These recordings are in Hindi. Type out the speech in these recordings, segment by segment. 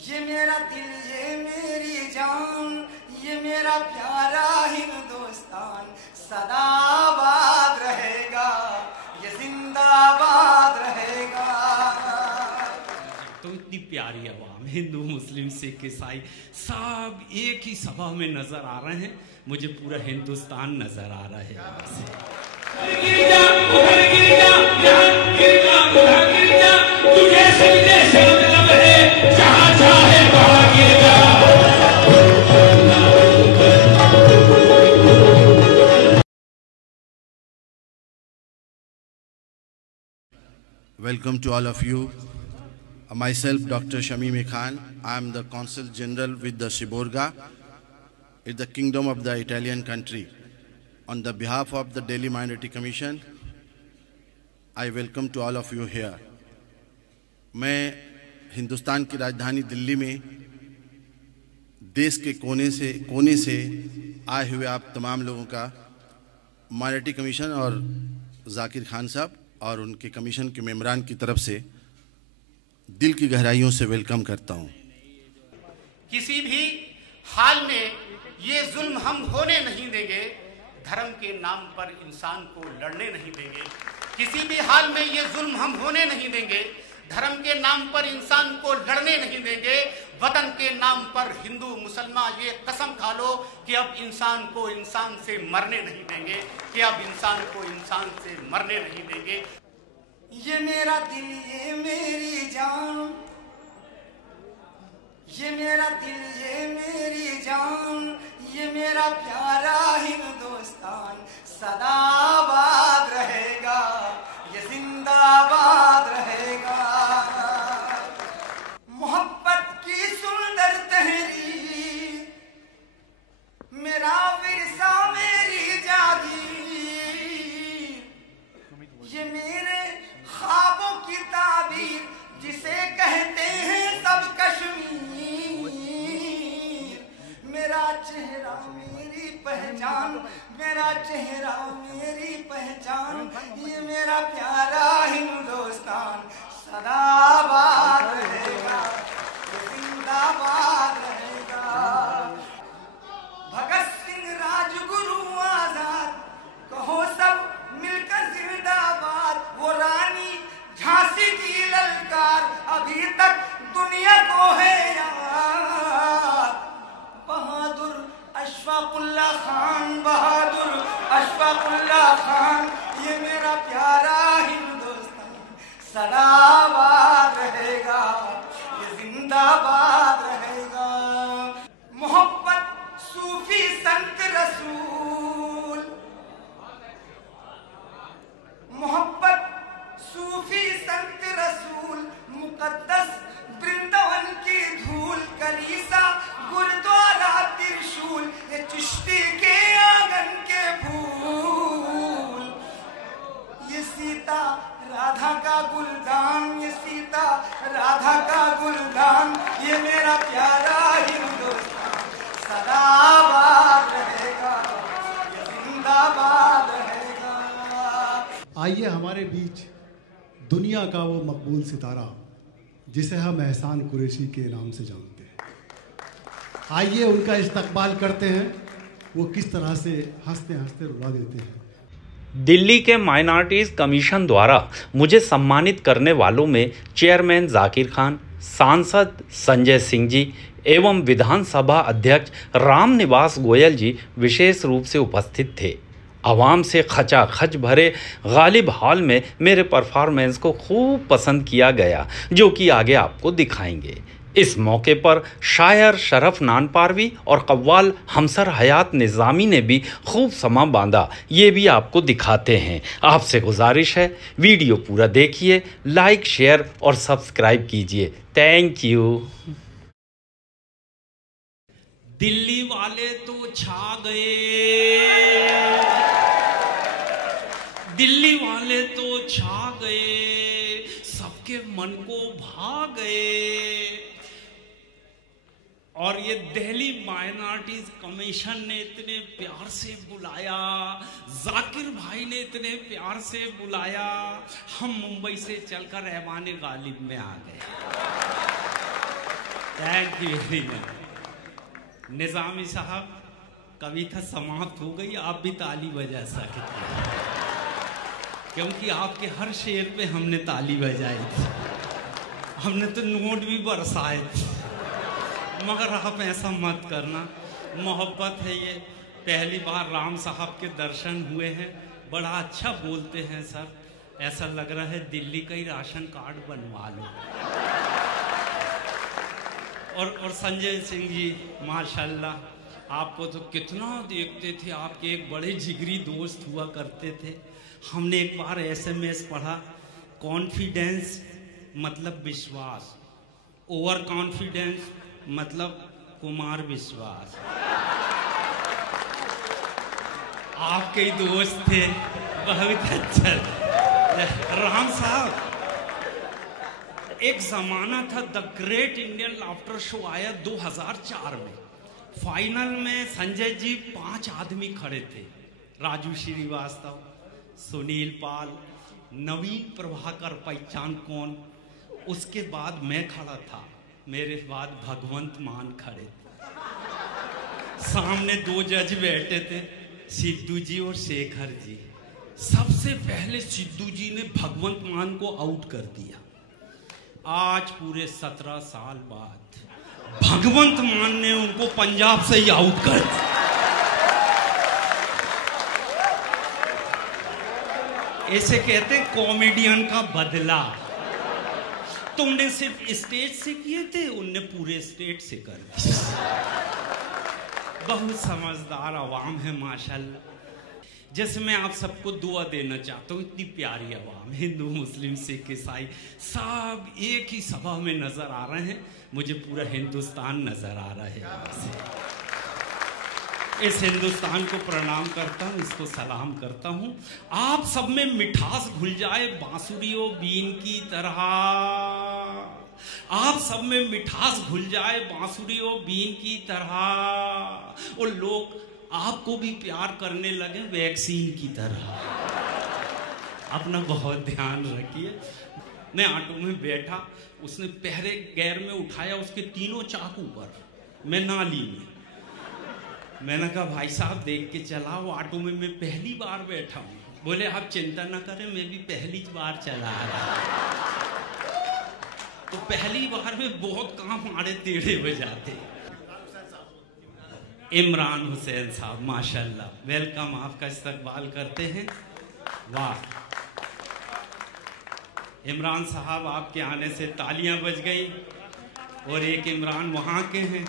ये मेरा दिल, ये मेरी जान, ये मेरा प्यारा हिंदुस्तान सदा आबाद रहेगा, ये जिंदाबाद रहेगा। तो इतनी प्यारी आवाम, हिंदू मुस्लिम सिख ईसाई सब एक ही सभा में नजर आ रहे हैं। मुझे पूरा हिंदुस्तान नजर आ रहा है। Welcome to all of you. Myself, Dr. Shamim Khan. I am the Consul General with the Shiborga. It's the kingdom of the Italian country. On the behalf of the Delhi Minority Commission, I welcome to all of you here. मैं हिंदुस्तान की राजधानी दिल्ली में देश के कोने से आए हुए आप तमाम लोगों का माइनॉरिटी कमीशन और जाकिर खान साहब और उनके कमीशन के मेंबरान की तरफ से दिल की गहराइयों से वेलकम करता हूं। किसी भी हाल में ये जुल्म हम होने नहीं देंगे, धर्म के नाम पर इंसान को लड़ने नहीं देंगे। किसी भी हाल में ये जुल्म हम होने नहीं देंगे, धर्म के नाम पर इंसान को लड़ने नहीं देंगे। वतन के नाम पर हिंदू मुसलमान ये कसम खा लो कि अब इंसान को इंसान से मरने नहीं देंगे, कि अब इंसान को इंसान से मरने नहीं देंगे। ये मेरा दिल, ये मेरी जान, ये मेरा दिल, ये मेरी जान, ये मेरा प्यारा हिंदुस्तान सदा आबाद रहेगा, ये जिंदाबाद रहेगा। मोहब्बत की सुंदर तहरीर, मेरा विरसा मेरी जागीर, ये मेरे ख्वाबों की ताबीर, जिसे कहते हैं सब कश्मीर। मेरा चेहरा मेरी पहचान, मेरा चेहरा मेरी पहचान, ये मेरा प्यारा हिंदुस्तान सदा आबाद रहेगा, जिंदाबाद रहेगा। भगत सिंह, राजगुरु, आजाद, कहो सब मिलकर जिंदाबाद। वो रानी झांसी की ललकार अभी तक दुनिया को है याद। बहादुर अशफाकुल्लाह खान, बहादुर अशफाकुल्लाह खान, ये मेरा प्यारा हिंदुस्तान सदा आबाद रहेगा, ये जिंदाबाद रहेगा। मोहब्बत सूफी संत रसूल, मोहब्बत सूफी संत रसूल, मुकद्दस वृंदावन की धूल, कलीसा गुरुद्वारा त्रिशूल, ये चिश्ती के आंगन के फूल। ये सीता राधा का गुलदान, ये सीता राधा का गुलदान, ये मेरा प्यारा हिंदुस्तान सदा आबाद रहेगा, ये जिंदाबाद रहेगा। आइए हमारे बीच दुनिया का वो मकबूल सितारा जिसे हम एहसान कुरैशी के नाम से जानते हैं। आइए उनका इस्तकबाल करते हैं, वो किस तरह से हंसते हंसते रुला देते हैं। दिल्ली के माइनॉरिटीज़ कमीशन द्वारा मुझे सम्मानित करने वालों में चेयरमैन जाकिर खान, सांसद संजय सिंह जी एवं विधानसभा अध्यक्ष रामनिवास गोयल जी विशेष रूप से उपस्थित थे। आवाम से खचाखच भरे गालिब हॉल में मेरे परफॉर्मेंस को खूब पसंद किया गया, जो कि आगे आपको दिखाएंगे। इस मौके पर शायर शरफ नानपारवी और कव्वाल हमसर हयात निज़ामी ने भी खूब समा बांधा, ये भी आपको दिखाते हैं। आपसे गुजारिश है वीडियो पूरा देखिए, लाइक शेयर और सब्सक्राइब कीजिए। Thank you. दिल्ली वाले तो छा गए, दिल्ली वाले तो छा गए, सबके मन को भा गए। और ये दिल्ली माइनॉरिटीज कमीशन ने इतने प्यार से बुलाया, जाकिर भाई ने इतने प्यार से बुलाया, हम मुंबई से चलकर रहमान गालिब में आ गए। Thank you very much. Nizami साहब, कविता समाप्त हो गई, आप भी ताली बजा सकते हैं, क्योंकि आपके हर शेर पे हमने ताली बजाई थी, हमने तो नोट भी बरसाए थे, मगर आप ऐसा मत करना, मोहब्बत है ये। पहली बार राम साहब के दर्शन हुए हैं, बड़ा अच्छा बोलते हैं सर, ऐसा लग रहा है दिल्ली का ही राशन कार्ड बनवा लो। और संजय सिंह जी माशाल्लाह, आपको तो कितना देखते थे, आपके एक बड़े जिगरी दोस्त हुआ करते थे। हमने एक बार SMS पढ़ा, कॉन्फिडेंस मतलब विश्वास, ओवर कॉन्फिडेंस मतलब कुमार विश्वास। आपके ही दोस्त थे, बहुत अच्छा। राम साहब, एक जमाना था, the great Indian laughter show आया 2004 में। फाइनल में संजय जी 5 आदमी खड़े थे, राजू श्रीवास्तव, सुनील पाल, नवीन प्रभाकर, पहचान कौन। उसके बाद मैं खड़ा था, मेरे बाद भगवंत मान खड़े थे, सामने 2 जज बैठे थे, सिद्धू जी और शेखर जी। सबसे पहले सिद्धू जी ने भगवंत मान को आउट कर दिया। आज पूरे 17 साल बाद भगवंत मान ने उनको पंजाब से ही आउट कर दिया। ऐसे कहते हैं कॉमेडियन का बदला। तुमने सिर्फ स्टेज से किए थे, उनने पूरे स्टेट से कर दिया। बहुत समझदार आवाम है माशाल्लाह। जैसे मैं आप सबको दुआ देना चाहता हूँ, इतनी प्यारी आवाम, हिंदू मुस्लिम सिख ईसाई सब एक ही सभा में नजर आ रहे हैं, मुझे पूरा हिंदुस्तान नजर आ रहा है। इस हिंदुस्तान को प्रणाम करता हूँ, इसको सलाम करता हूँ। आप सब में मिठास घुल जाए बांसुरियों बीन की तरह, आप सब में मिठास घुल जाए बांसुरियों बीन की तरह, और लोग आपको भी प्यार करने लगे वैक्सीन की तरह। अपना बहुत ध्यान रखिए। मैं ऑटो में बैठा, उसने पहले गैर में उठाया, उसके 3 चाकू पर, मैं नाली में। मैंने कहा भाई साहब देख के चलाओ, ऑटो में मैं पहली बार बैठा हूँ। बोले आप चिंता ना करें, मैं भी पहली बार चला रहा। तो पहली बार में बहुत काम आड़े टेढ़े हो जाते। इमरान हुसैन साहब माशाल्लाह, वेलकम, आपका इस्तकबाल करते हैं। वाह इमरान साहब, आपके आने से तालियां बज गई। और एक इमरान वहां के हैं,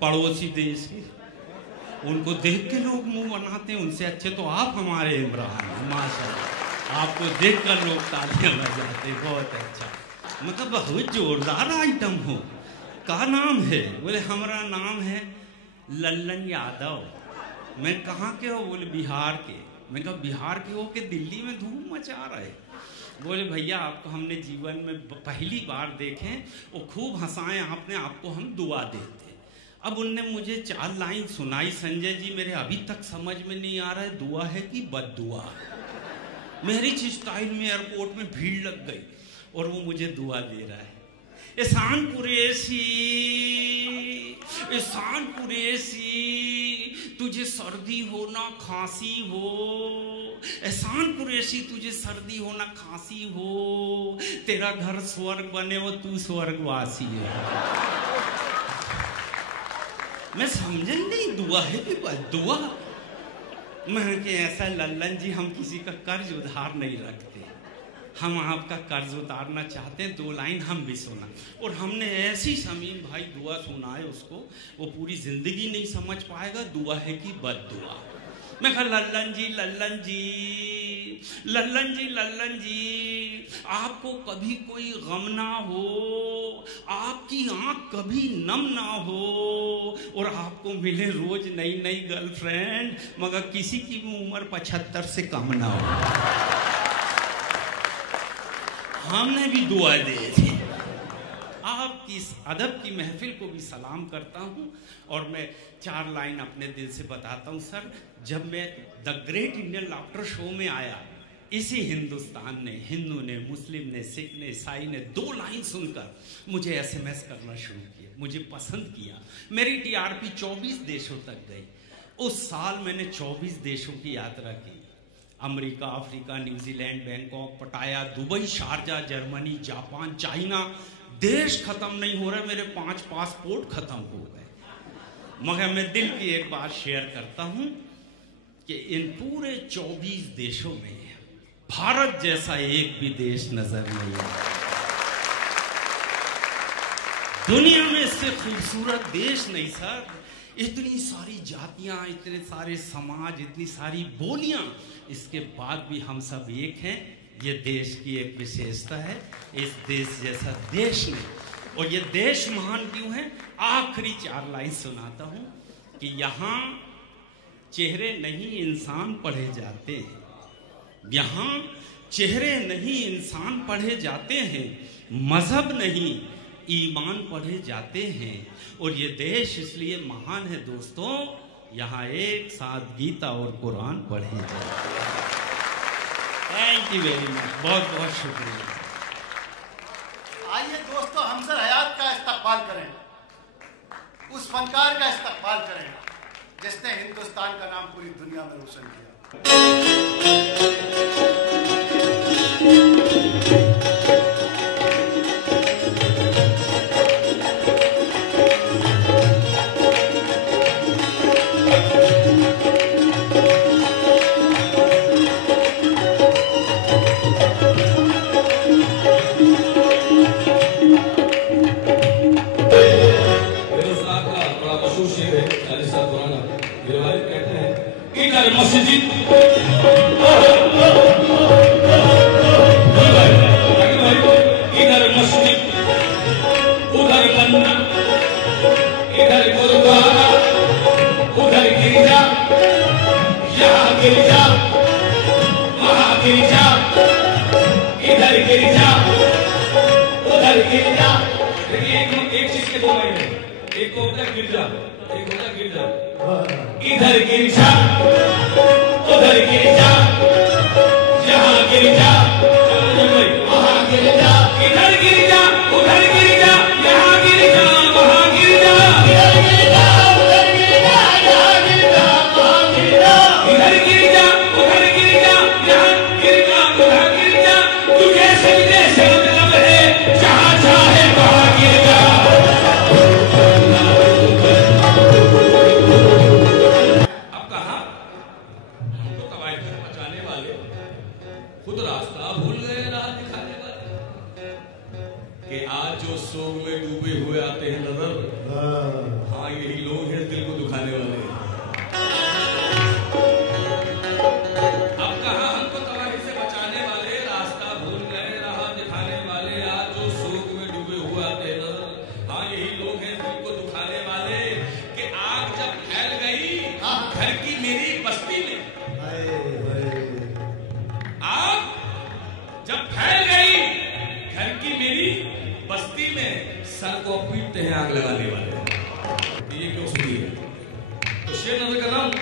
पड़ोसी देश के, उनको देख के लोग मुंह बनाते हैं, उनसे अच्छे तो आप हमारे इमरान हैं माशाल्लाह। आपको देख कर लोग तालियां बजाते, बहुत अच्छा, मतलब बहुत जोरदार आइटम हो। का नाम है? बोले हमारा नाम है लल्लन यादव। मैं कहाँ के हो? बोले बिहार के। मैं कहा बिहार के हो के दिल्ली में धूम मचा रहे? बोले भैया आपको हमने जीवन में पहली बार देखें, वो खूब हंसाएं आपने, आपको हम दुआ देते। अब उनने मुझे 4 लाइन सुनाई, संजय जी मेरे अभी तक समझ में नहीं आ रहा है दुआ है कि बद्दुआ। मेरी स्टाइल में एयरपोर्ट में भीड़ लग गई और वो मुझे दुआ दे रहा है, एहसान कुरैशी, एहसान कुरैशी तुझे सर्दी हो ना खांसी हो, एहसान कुरैशी तुझे सर्दी हो ना खांसी हो, तेरा घर स्वर्ग बने हो, तू स्वर्गवासी है। मैं समझा ही नहीं दुआ है कि दुआ। मैं कि ऐसा लल्लन जी, हम किसी का कर्ज उधार नहीं रखते, हम आपका कर्ज उतारना चाहते हैं, 2 लाइन हम भी सुना। और हमने ऐसी शमीम भाई दुआ सुनाए उसको, वो पूरी जिंदगी नहीं समझ पाएगा दुआ है कि बद्दुआ। मैं कहा लल्लन जी, लल्लन जी, लल्लन जी, लल्लन जी, आपको कभी कोई गम ना हो, आपकी आंख कभी नम ना हो, और आपको मिले रोज नई नई गर्लफ्रेंड, मगर किसी की भी उम्र 75 से कम ना हो। हमने भी दुआ दी थी। आपकी इस अदब की महफिल को भी सलाम करता हूँ। और मैं 4 लाइन अपने दिल से बताता हूँ। सर, जब मैं the great Indian laughter show में आया इसी हिंदुस्तान ने, हिंदू ने, मुस्लिम ने, सिख ने, ईसाई ने 2 लाइन सुनकर मुझे SMS करना शुरू किया, मुझे पसंद किया। मेरी TRP 24 देशों तक गई। उस साल मैंने 24 देशों की यात्रा की। अमेरिका, अफ्रीका, न्यूजीलैंड, बैंकॉक, पटाया, Dubai, Sharjah, Germany, Japan, China. देश खत्म नहीं हो रहे, मेरे 5 पासपोर्ट खत्म हो गए। मगर मैं दिल की एक बात शेयर करता हूं कि इन पूरे 24 देशों में भारत जैसा एक भी देश नजर नहीं आता। दुनिया में इससे खूबसूरत देश नहीं सर। इतनी सारी जातियां, इतने सारे समाज, इतनी सारी बोलियां, इसके बाद भी हम सब एक हैं। ये देश की एक विशेषता है। इस देश जैसा देश नहीं। और ये देश महान क्यों है? आखिरी 4 लाइन सुनाता हूं कि यहां चेहरे नहीं इंसान पढ़े जाते हैं। यहाँ चेहरे नहीं इंसान पढ़े जाते हैं, मजहब नहीं ईमान पढ़े जाते हैं। और ये देश इसलिए महान है दोस्तों, यहाँ एक साथ गीता और कुरान पढ़े जाते हैं। थैंक यू वेरी मच, बहुत बहुत शुक्रिया। आइए दोस्तों, हमसर हयात का इस्तकबाल करें, उस फनकार का इस्तकबाल करें जिसने हिंदुस्तान का नाम पूरी दुनिया में रोशन किया। मस्जिद इधर मस्जिद, उधर मंदिर, इधर गुरुद्वारा, उधर गिरजा, यहाँ गिरजा, वहाँ गिरजा, इधर गिरजा, उधर गिरजा। देखिए एक चीज के 2 मायने, एक को होता है गिरजा, एक होता है गिरजा। इधर गिरजा, उधर गिरजा, यहाँ गिरजा, वहाँ गिरजा, इधर गिरजा, उधर गिरजा, यहाँ गिरजा, वहाँ गिरजा, इधर गिरजा, उधर गिरजा, यहाँ गिरजा, वहाँ गिरजा, इधर गिरजा, उधर गिरजा, यहाँ गिरजा, उधर गिरजा। तुझे सजदे से मतलब है, जहाँ चाहे वहाँ गिरजा। खुद रास्ता भूल गए, राह दिखाने वाले, कि आज जो सोग में डूबे हुए आते हैं नजर, हाँ यही लोग हैं दिल को दुखाने वाले। अब कहा हमको तबाही से बचाने वाले, रास्ता भूल गए, राह दिखाने वाले, आज जो सोग में डूबे हुए आते हैं नजर, हाँ यही लोग हैं दिल को दुखाने वाले। कि आग जब फैल गई घर की मेरी बस्ती में, आग जब फैल गई घर की मेरी बस्ती में, सर को पीटते हैं आग लगाने वाले। ये क्यों सुनी है? तो शेर नजर कर रहा हूं,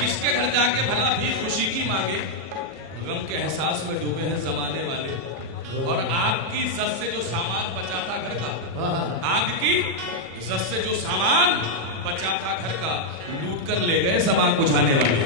किसके घर जाके भला भी खुशी की मांगे, गम के एहसास में डूबे हैं जमाने वाले। और आग की इज्जत से जो सामान बचा था घर का, आग की इज्जत से जो सामान बचा था घर का, लूट कर ले गए सामान बुझाने वाले।